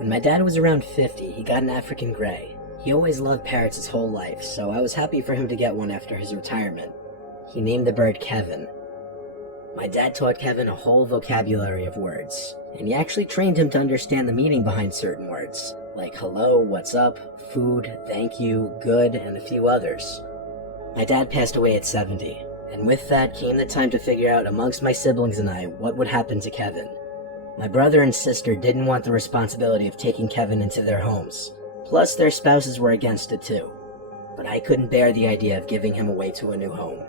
When my dad was around 50, he got an African Grey. He always loved parrots his whole life, so I was happy for him to get one after his retirement. He named the bird Kevin. My dad taught Kevin a whole vocabulary of words, and he actually trained him to understand the meaning behind certain words, like hello, what's up, food, thank you, good, and a few others. My dad passed away at 70, and with that came the time to figure out amongst my siblings and I what would happen to Kevin. My brother and sister didn't want the responsibility of taking Kevin into their homes, plus their spouses were against it too. But I couldn't bear the idea of giving him away to a new home.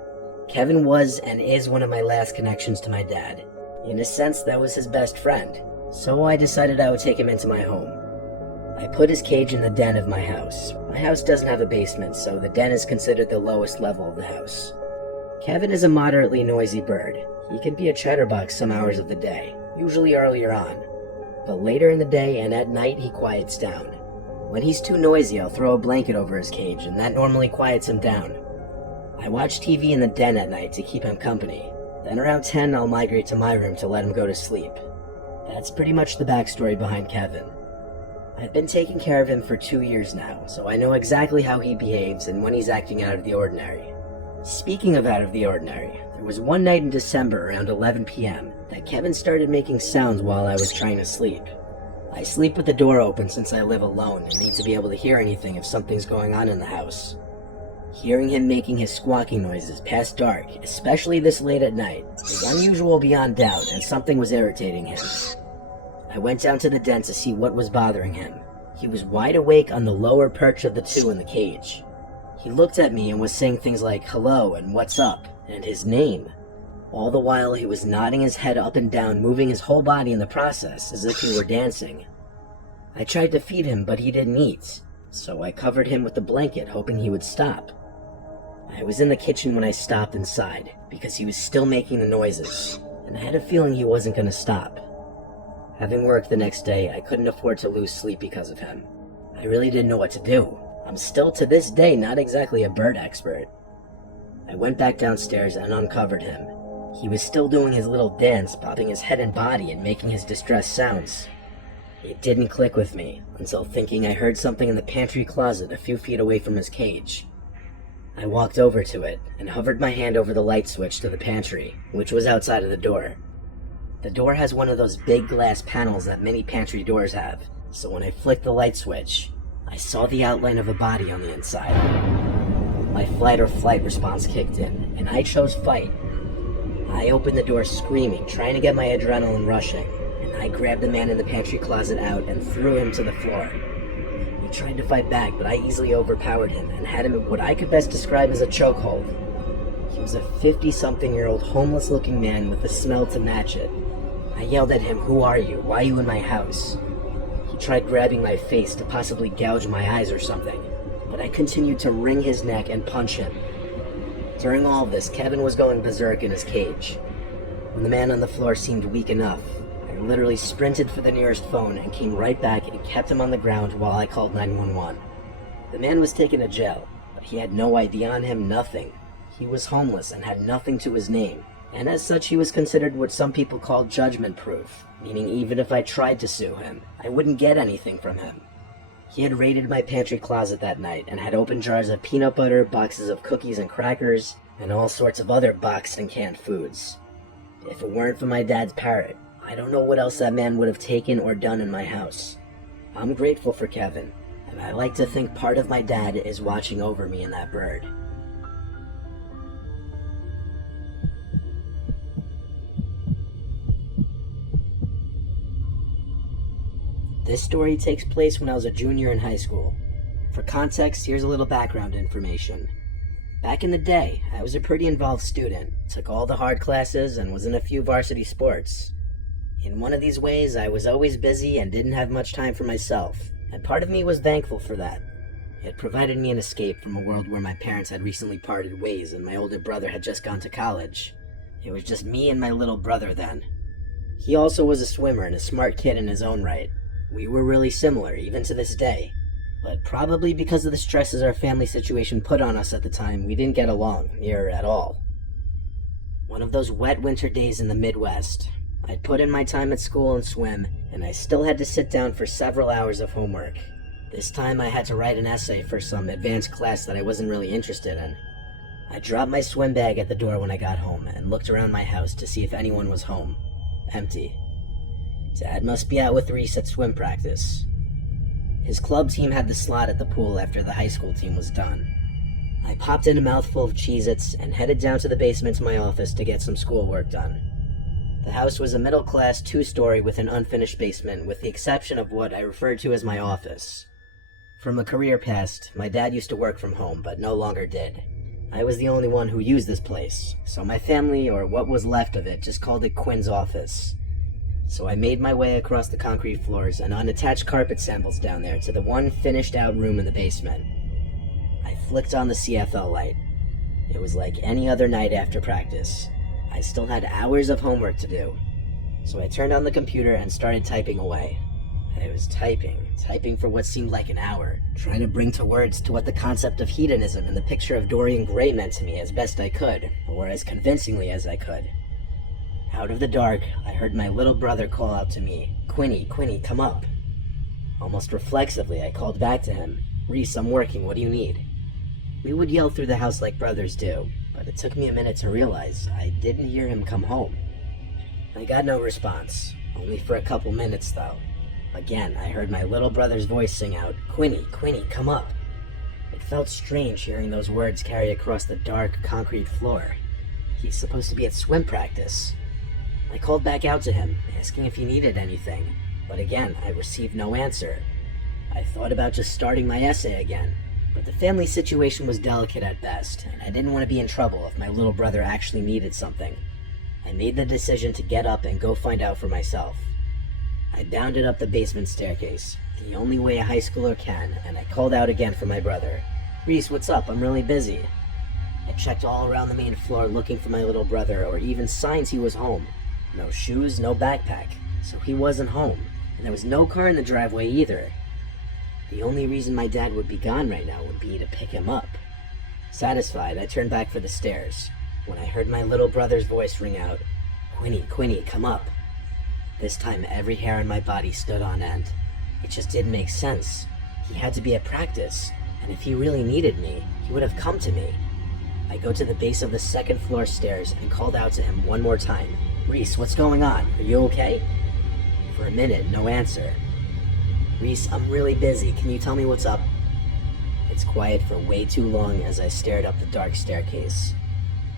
Kevin was and is one of my last connections to my dad. In a sense, that was his best friend, so I decided I would take him into my home. I put his cage in the den of my house. My house doesn't have a basement, so the den is considered the lowest level of the house. Kevin is a moderately noisy bird. He can be a chatterbox some hours of the day, usually earlier on. But later in the day and at night he quiets down. When he's too noisy, I'll throw a blanket over his cage, and that normally quiets him down. I watch TV in the den at night to keep him company. Then around 10, I'll migrate to my room to let him go to sleep. That's pretty much the backstory behind Kevin. I've been taking care of him for 2 years now, so I know exactly how he behaves and when he's acting out of the ordinary. Speaking of out of the ordinary, there was one night in December around 11 p.m. that Kevin started making sounds while I was trying to sleep. I sleep with the door open since I live alone and need to be able to hear anything if something's going on in the house. Hearing him making his squawking noises past dark, especially this late at night, is unusual beyond doubt, and something was irritating him. I went down to the den to see what was bothering him. He was wide awake on the lower perch of the two in the cage. He looked at me and was saying things like hello and what's up, and his name. All the while he was nodding his head up and down, moving his whole body in the process as if he were dancing. I tried to feed him, but he didn't eat, so I covered him with the blanket, hoping he would stop. I was in the kitchen when I stopped inside, because he was still making the noises, and I had a feeling he wasn't going to stop. Having work the next day, I couldn't afford to lose sleep because of him. I really didn't know what to do. I'm still to this day not exactly a bird expert. I went back downstairs and uncovered him. He was still doing his little dance, bobbing his head and body and making his distressed sounds. It didn't click with me until thinking I heard something in the pantry closet a few feet away from his cage. I walked over to it and hovered my hand over the light switch to the pantry, which was outside of the door. The door has one of those big glass panels that many pantry doors have, so when I flicked the light switch, I saw the outline of a body on the inside. My fight or flight response kicked in, and I chose fight. I opened the door screaming, trying to get my adrenaline rushing, and I grabbed the man in the pantry closet out and threw him to the floor. He tried to fight back, but I easily overpowered him and had him in what I could best describe as a chokehold. He was a 50-something-year-old homeless-looking man with a smell to match it. I yelled at him, "Who are you? Why are you in my house?" He tried grabbing my face to possibly gouge my eyes or something, but I continued to wring his neck and punch him. During all this, Kevin was going berserk in his cage. When the man on the floor seemed weak enough, I literally sprinted for the nearest phone and came right back and kept him on the ground while I called 911. The man was taken to jail, but he had no ID on him, nothing. He was homeless and had nothing to his name, and as such he was considered what some people call judgment-proof, meaning even if I tried to sue him, I wouldn't get anything from him. He had raided my pantry closet that night and had opened jars of peanut butter, boxes of cookies and crackers, and all sorts of other boxed and canned foods. If it weren't for my dad's parrot, I don't know what else that man would have taken or done in my house. I'm grateful for Kevin, and I like to think part of my dad is watching over me in that bird. This story takes place when I was a junior in high school. For context, here's a little background information. Back in the day, I was a pretty involved student, took all the hard classes, and was in a few varsity sports. In one of these ways, I was always busy and didn't have much time for myself, and part of me was thankful for that. It provided me an escape from a world where my parents had recently parted ways and my older brother had just gone to college. It was just me and my little brother then. He also was a swimmer and a smart kid in his own right. We were really similar, even to this day. But probably because of the stresses our family situation put on us at the time, we didn't get along, near at all. One of those wet winter days in the Midwest, I'd put in my time at school and swim, and I still had to sit down for several hours of homework. This time I had to write an essay for some advanced class that I wasn't really interested in. I dropped my swim bag at the door when I got home and looked around my house to see if anyone was home. Empty. Dad must be out with Reese at swim practice. His club team had the slot at the pool after the high school team was done. I popped in a mouthful of Cheez-Its and headed down to the basement to my office to get some schoolwork done. The house was a middle-class 2-story with an unfinished basement, with the exception of what I referred to as my office. From a career past, my dad used to work from home, but no longer did. I was the only one who used this place, so my family, or what was left of it, just called it Quinn's office. So I made my way across the concrete floors and unattached carpet samples down there to the one finished-out room in the basement. I flicked on the CFL light. It was like any other night after practice. I still had hours of homework to do. So I turned on the computer and started typing away. I was typing for what seemed like an hour, trying to bring to words to what the concept of hedonism and the picture of Dorian Gray meant to me as best I could, or as convincingly as I could. Out of the dark, I heard my little brother call out to me, "Quinny, come up." Almost reflexively, I called back to him, "Reese, I'm working, what do you need?" We would yell through the house like brothers do, but it took me a minute to realize I didn't hear him come home. I got no response, only for a couple minutes though. Again, I heard my little brother's voice sing out, "Quinny, come up." It felt strange hearing those words carry across the dark, concrete floor. He's supposed to be at swim practice. I called back out to him, asking if he needed anything, but again, I received no answer. I thought about just starting my essay again, but the family situation was delicate at best, and I didn't want to be in trouble if my little brother actually needed something. I made the decision to get up and go find out for myself. I bounded up the basement staircase, the only way a high schooler can, and I called out again for my brother. "Reese, what's up? I'm really busy." I checked all around the main floor looking for my little brother, or even signs he was home. No shoes, no backpack, so he wasn't home, and there was no car in the driveway either. The only reason my dad would be gone right now would be to pick him up. Satisfied, I turned back for the stairs, when I heard my little brother's voice ring out, Quinny, come up." This time, every hair on my body stood on end. It just didn't make sense. He had to be at practice, and if he really needed me, he would have come to me. I go to the base of the second floor stairs and called out to him one more time. "Reese, what's going on? Are you okay?" For a minute, no answer. "Reese, I'm really busy. Can you tell me what's up?" It's quiet for way too long as I stared up the dark staircase.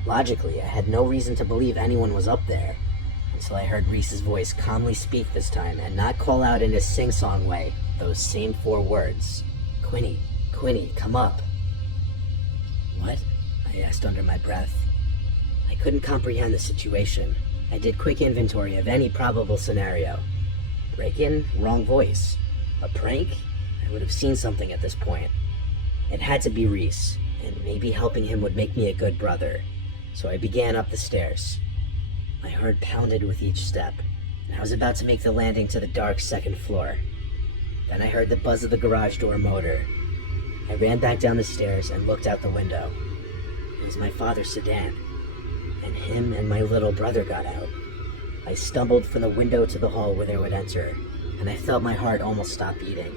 Logically, I had no reason to believe anyone was up there, until I heard Reese's voice calmly speak this time and not call out in his sing-song way those same 4 words. Quinny, come up." "What?" I asked under my breath. I couldn't comprehend the situation. I did quick inventory of any probable scenario. Break-in, wrong voice. A prank? I would have seen something at this point. It had to be Reese, and maybe helping him would make me a good brother. So I began up the stairs. My heart pounded with each step, and I was about to make the landing to the dark second floor. Then I heard the buzz of the garage door motor. I ran back down the stairs and looked out the window. It was my father's sedan, and him and my little brother got out. I stumbled from the window to the hall where they would enter, and I felt my heart almost stop beating.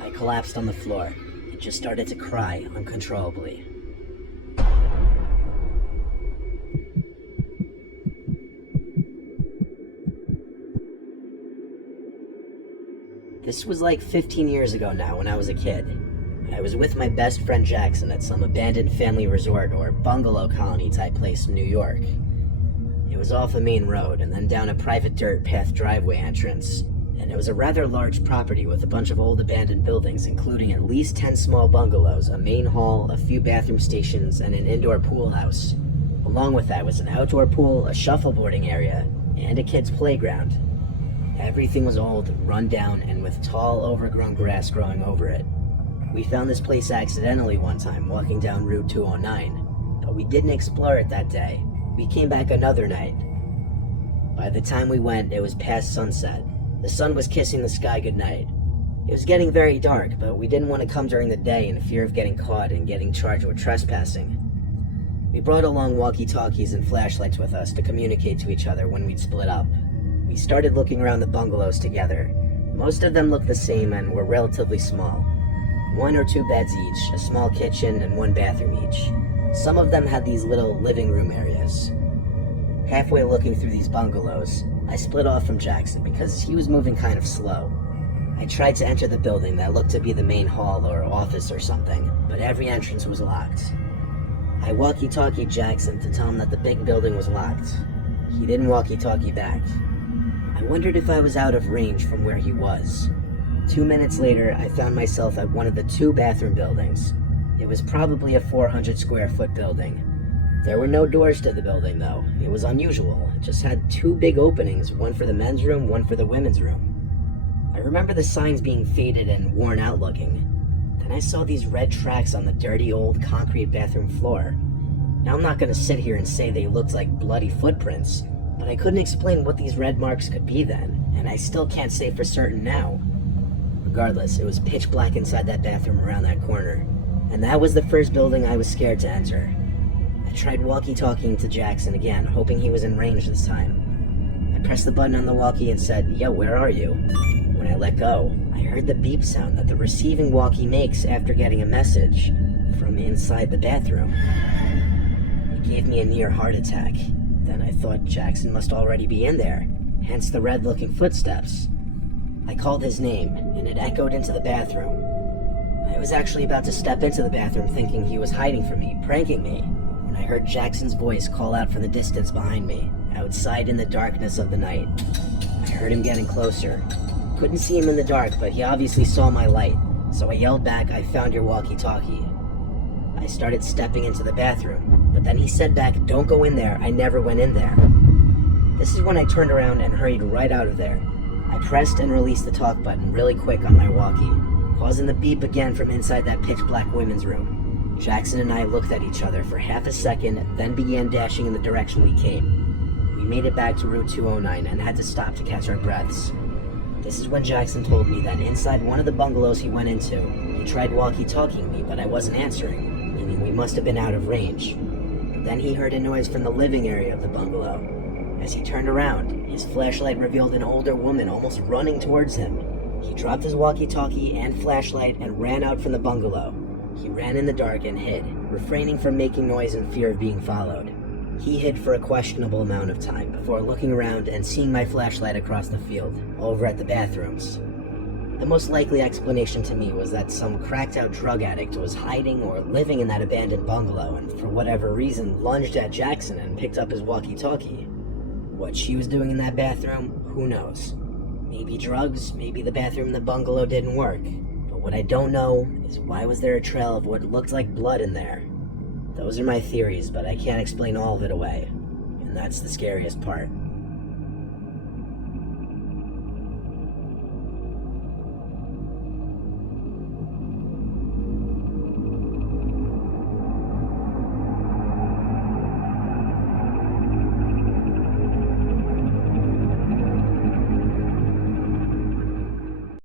I collapsed on the floor and just started to cry uncontrollably. This was like 15 years ago now when I was a kid. I was with my best friend Jackson at some abandoned family resort or bungalow colony type place in New York. It was off a main road and then down a private dirt path driveway entrance, and it was a rather large property with a bunch of old abandoned buildings including at least 10 small bungalows, a main hall, a few bathroom stations, and an indoor pool house. Along with that was an outdoor pool, a shuffleboarding area, and a kid's playground. Everything was old, run down, and with tall, overgrown grass growing over it. We found this place accidentally one time walking down Route 209, but we didn't explore it that day. We came back another night. By the time we went, it was past sunset. The sun was kissing the sky goodnight. It was getting very dark, but we didn't want to come during the day in fear of getting caught and getting charged with trespassing. We brought along walkie-talkies and flashlights with us to communicate to each other when we'd split up. We started looking around the bungalows together. Most of them looked the same and were relatively small. 1 or 2 beds each, a small kitchen, and 1 bathroom each. Some of them had these little living room areas. Halfway looking through these bungalows, I split off from Jackson because he was moving kind of slow. I tried to enter the building that looked to be the main hall or office or something, but every entrance was locked. I walkie-talkied Jackson to tell him that the big building was locked. He didn't walkie-talkie back. I wondered if I was out of range from where he was. 2 minutes later, I found myself at one of the 2 bathroom buildings. It was probably a 400 square foot building. There were no doors to the building though. It was unusual. It just had 2 big openings, one for the men's room, one for the women's room. I remember the signs being faded and worn out looking. Then I saw these red tracks on the dirty old concrete bathroom floor. Now I'm not gonna sit here and say they looked like bloody footprints, but I couldn't explain what these red marks could be then, and I still can't say for certain now. Regardless, it was pitch black inside that bathroom around that corner, and that was the first building I was scared to enter. I tried walkie-talking to Jackson again, hoping he was in range this time. I pressed the button on the walkie and said, "Yo, where are you?" When I let go, I heard the beep sound that the receiving walkie makes after getting a message from inside the bathroom. It gave me a near heart attack. Then I thought Jackson must already be in there, hence the red-looking footsteps. I called his name, and it echoed into the bathroom. I was actually about to step into the bathroom thinking he was hiding from me, pranking me, when I heard Jackson's voice call out from the distance behind me, outside in the darkness of the night. I heard him getting closer. Couldn't see him in the dark, but he obviously saw my light, so I yelled back, "I found your walkie-talkie." I started stepping into the bathroom, but then he said back, "Don't go in there, I never went in there." This is when I turned around and hurried right out of there. I pressed and released the talk button really quick on my walkie, causing the beep again from inside that pitch-black women's room. Jackson and I looked at each other for half a second, then began dashing in the direction we came. We made it back to Route 209 and had to stop to catch our breaths. This is when Jackson told me that inside one of the bungalows he went into, he tried walkie-talking me, but I wasn't answering, meaning we must have been out of range. But then he heard a noise from the living area of the bungalow. As he turned around, his flashlight revealed an older woman almost running towards him. He dropped his walkie-talkie and flashlight and ran out from the bungalow. He ran in the dark and hid, refraining from making noise in fear of being followed. He hid for a questionable amount of time before looking around and seeing my flashlight across the field, over at the bathrooms. The most likely explanation to me was that some cracked-out drug addict was hiding or living in that abandoned bungalow and for whatever reason lunged at Jackson and picked up his walkie-talkie. What she was doing in that bathroom, who knows? Maybe drugs, maybe the bathroom in the bungalow didn't work. But what I don't know is why was there a trail of what looked like blood in there? Those are my theories, but I can't explain all of it away. And that's the scariest part.